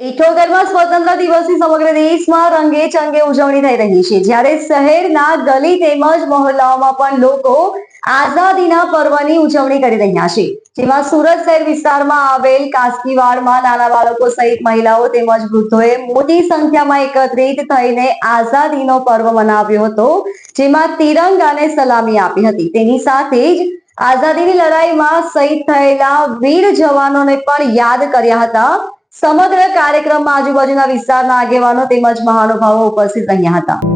ઇઠોતેરમાં સ્વતંત્ર દિવસની સમગ્ર દેશમાં રંગે ચંગે ઉજવણી થઈ રહી છે. જ્યારે શહેરના ગલી તેમજ મહોલ્લાઓમાં પણ લોકો આઝાદીના પર્વની ઉજવણી કરી રહ્યા છે. જેમાં સુરત શહેર વિસ્તારમાં આવેલ કાસ્કીવાડમાં નાના બાળકો સહિત મહિલાઓ તેમજ વૃદ્ધોએ મોટી સંખ્યામાં એકત્રિત થઈને આઝાદીનો પર્વ મનાવ્યો હતો, જેમાં તિરંગાને સલામી આપી હતી. તેની સાથે જ આઝાદીની લડાઈમાં શહીદ થયેલા વીર જવાનોને પણ યાદ કર્યા હતા. સમગ્ર કાર્યક્રમમાં આજુબાજુના વિસ્તારના આગેવાનો તેમજ મહાનુભાવો ઉપસ્થિત રહ્યા હતા.